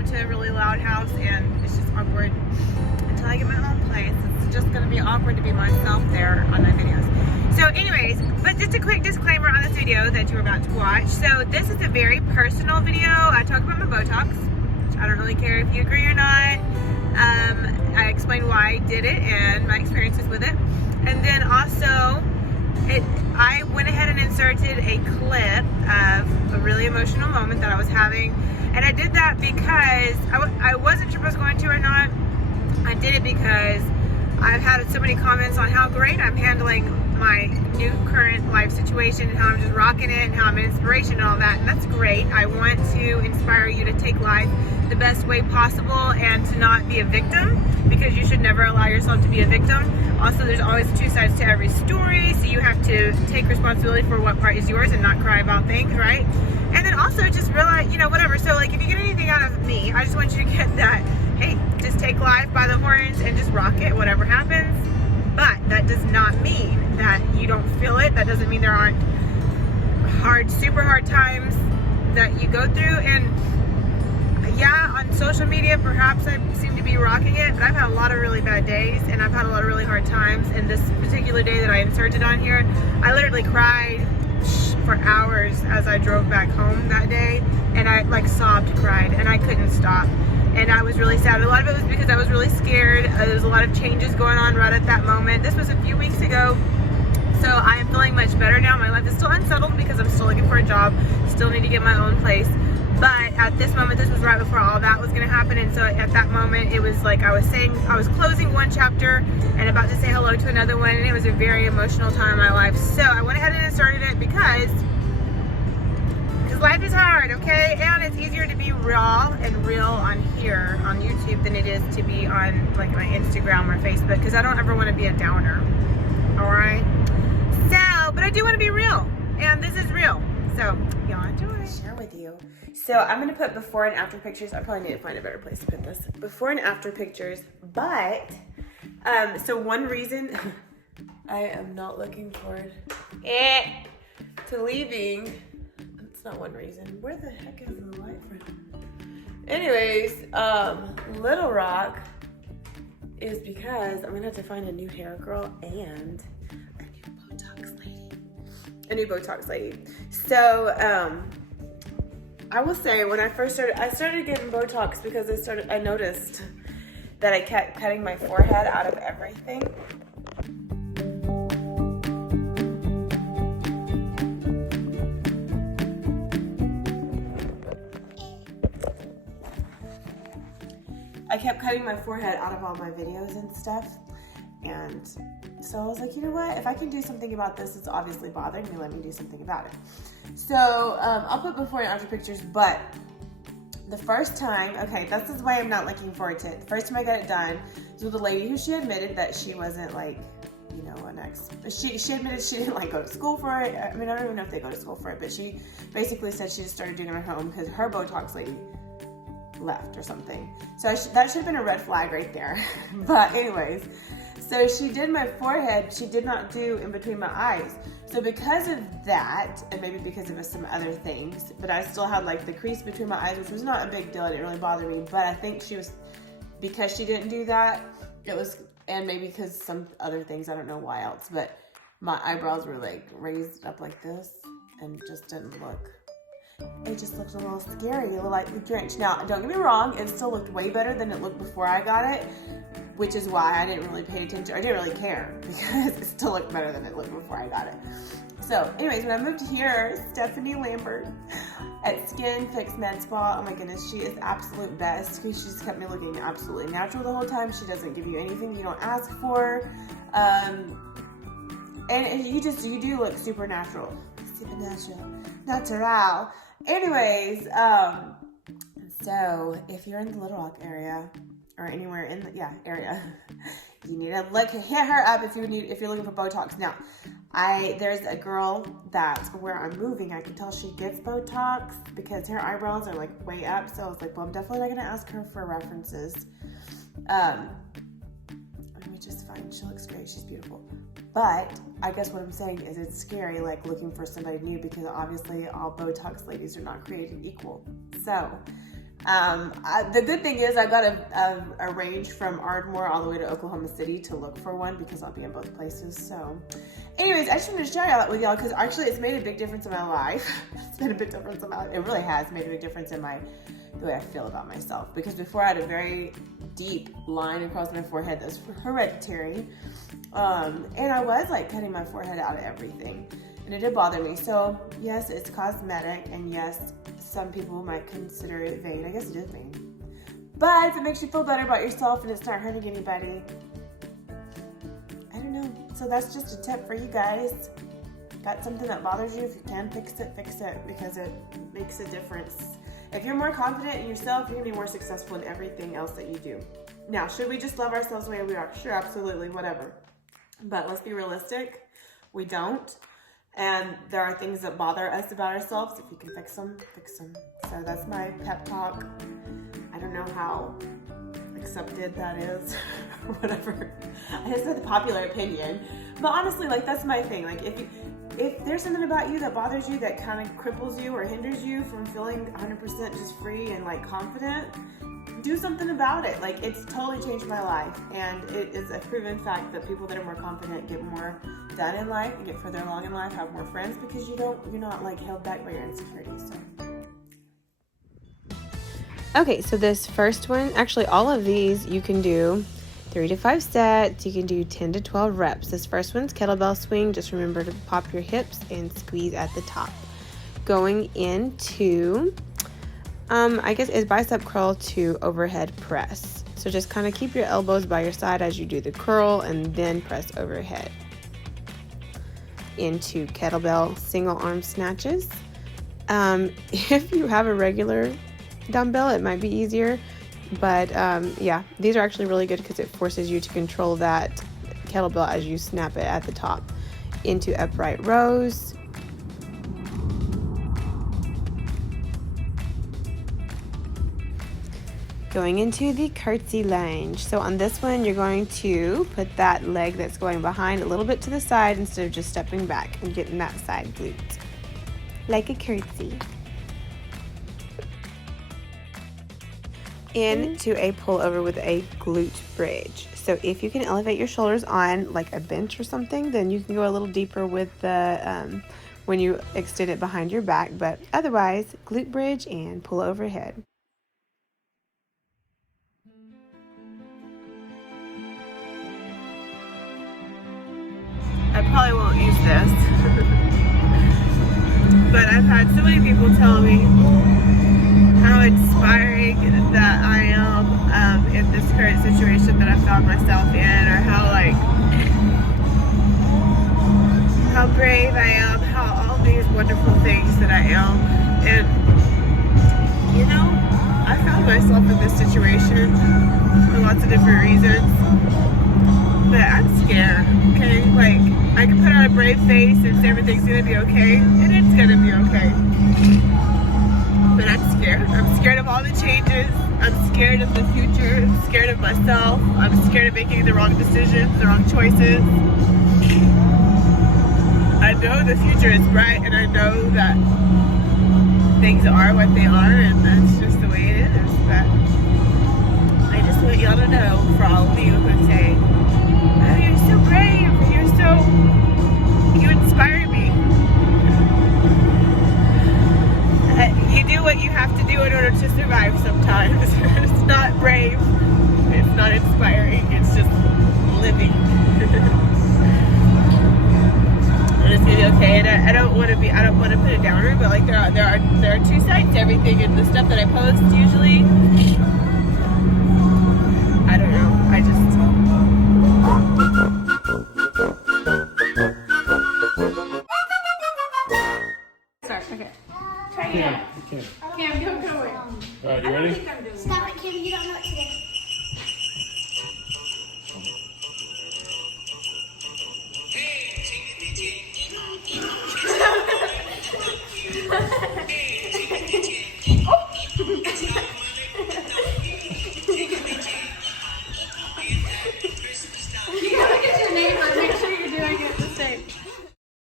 home to a really loud house, and it's just awkward until I get my own place. It's just gonna be awkward to be myself there on my videos. So anyways, but just a quick disclaimer on this video that you're about to watch. So this is a very personal video. I talk about my Botox, which I don't really care if you agree or not. I explain why I did it and my experiences with it. And then also, I went ahead and inserted a clip of a really emotional moment that I was having. And I did that because I wasn't sure if I was going to or not. I did it because I've had so many comments on how great I'm handling my new current life situation and how I'm just rocking it and how I'm an inspiration and all that. And that's great. I want to inspire you to take life the best way possible and to not be a victim, because you should never allow yourself to be a victim. Also, there's always two sides to every story, so you have to take responsibility for what part is yours and not cry about things, right? And then also just realize, whatever. So like, if you get anything out of me, I just want you to get that, hey, just take life by the horns and just rock it, whatever happens. But that does not mean that you don't feel it. That doesn't mean there aren't super hard times that you go through. And yeah, on social media, perhaps I seem to be rocking it, but I've had a lot of really bad days and I've had a lot of really hard times. And this particular day that I inserted on here, I literally cried for hours as I drove back home that day, and I like sobbed, cried, and I couldn't stop. And I was really sad. A lot of it was because I was really scared. There was a lot of changes going on right at that moment. This was a few weeks ago, so I am feeling much better now. My life is still unsettled because I'm still looking for a job, still need to get my own place. But at this moment, this was right before all that was going to happen. And so at that moment, it was like I was closing one chapter and about to say hello to another one. And it was a very emotional time in my life. So I went ahead and inserted it because life is hard, okay? And it's easier to be raw and real on here on YouTube than it is to be on like my Instagram or Facebook, because I don't ever want to be a downer. All right. So, but I do want to be real, and this is real. So y'all enjoy. Share with you. So I'm gonna put before and after pictures. I probably need to find a better place to put this. Before and after pictures, but so one reason I am not looking forward to leaving. It's not one reason. Where the heck is the light from? Anyways, Little Rock is because I'm gonna have to find a new hair girl and a new Botox lady. A new Botox lady. So, I will say when I started getting Botox because I noticed that I kept cutting my forehead out of everything. I kept cutting my forehead out of all my videos and stuff, and so I was like, you know what, if I can do something about this, it's obviously bothering me, let me do something about it. So I'll put before and after pictures, but the first time, okay, this is why I'm not looking forward to it. The first time I got it done was with a lady who she admitted that she wasn't like, she admitted she didn't like go to school for it. I mean, I don't even know if they go to school for it, but she basically said she just started doing it at home because her Botox lady left or something. So that should have been a red flag right there. But anyways, so she did my forehead. She did not do in between my eyes. So because of that, and maybe because of some other things, but I still had like the crease between my eyes, which was not a big deal. It didn't really bother me. But I think because she didn't do that, it was, and maybe because some other things, I don't know why else, but my eyebrows were like raised up like this and just didn't look, it just looked a little scary, a little like the Grinch. Now, don't get me wrong, it still looked way better than it looked before I got it, which is why I didn't really pay attention. I didn't really care because it still looked better than it looked before I got it. So anyways, when I moved here, Stephanie Lambert at Skin Fix Med Spa, oh my goodness, she is absolute best. She just kept me looking absolutely natural the whole time. She doesn't give you anything you don't ask for. And you do look super natural. Natural. Anyways, so if you're in the Little Rock area or anywhere in the area, you need to hit her up if you're looking for Botox. Now, there's a girl that's where I'm moving. I can tell she gets Botox because her eyebrows are like way up. So I was like, well, I'm definitely not gonna ask her for references. Which is fine. She looks great. She's beautiful. But I guess what I'm saying is it's scary, like looking for somebody new, because obviously all Botox ladies are not created equal. So The good thing is I got a range from Ardmore all the way to Oklahoma City to look for one because I'll be in both places. So anyways, I just wanted to share that with y'all because actually it's made a big difference in my life. It's made a big difference in my life. It really has made a big difference in the way I feel about myself, because before I had a very deep line across my forehead that's hereditary, and I was like cutting my forehead out of everything, and it did bother me. So yes, it's cosmetic, and yes, some people might consider it vain. I guess it is vain, but if it makes you feel better about yourself and it's not hurting anybody, I don't know. So that's just a tip for you guys. Got something that bothers you? If you can fix it, because it makes a difference. If you're more confident in yourself, you're gonna be more successful in everything else that you do. Now, should we just love ourselves the way we are? Sure, absolutely, whatever. But let's be realistic. We don't. And there are things that bother us about ourselves. If you can fix them, fix them. So that's my pep talk. I don't know how accepted that is or whatever. I just said the popular opinion. But honestly, like, that's my thing. Like, if there's something about you that bothers you, that kind of cripples you or hinders you from feeling 100% just free and like confident, do something about it. Like, it's totally changed my life, and it is a proven fact that people that are more confident get more done in life and get further along in life, have more friends, because you're not like held back by your insecurities. So okay, so this first one, actually all of these you can do 3 to 5 sets. You can do 10 to 12 reps. This first one's kettlebell swing. Just remember to pop your hips and squeeze at the top. Going into, I guess, is bicep curl to overhead press. So just kind of keep your elbows by your side as you do the curl and then press overhead. Into kettlebell single arm snatches. If you have a regular dumbbell, it might be easier. But yeah, these are actually really good because it forces you to control that kettlebell as you snap it at the top. Into upright rows. Going into the curtsy lunge. So on this one, you're going to put that leg that's going behind a little bit to the side instead of just stepping back and getting that side glute. Like a curtsy. Into a pullover with a glute bridge. So if you can elevate your shoulders on like a bench or something, then you can go a little deeper with the when you extend it behind your back, but otherwise glute bridge and pull overhead. I probably won't use this, but I've had so many people tell me how inspiring that I am in this current situation that I found myself in, or how brave I am, how all these wonderful things that I am. And you know, I found myself in this situation for lots of different reasons, but I'm scared, okay? Like, I can put on a brave face and say everything's gonna be okay, and it's gonna be okay. But I'm scared. I'm scared of all the changes. I'm scared of the future. I'm scared of myself. I'm scared of making the wrong decisions, the wrong choices. I know the future is bright, and I know that things are what they are, and that's just the way it is. But I just want y'all to know, for all of you who say, "Oh, you're so brave. You inspire me." You do what you have to do in order to survive sometimes. It's not brave. It's not inspiring. It's just living. And it's gonna be okay. And I don't want to put a downer, but like there are two sides to everything, and the stuff that I post usually, I don't know. I just start. Okay. Try again. Cam, go away. Alright, you ready? Stop it, Kim. You don't know what to do.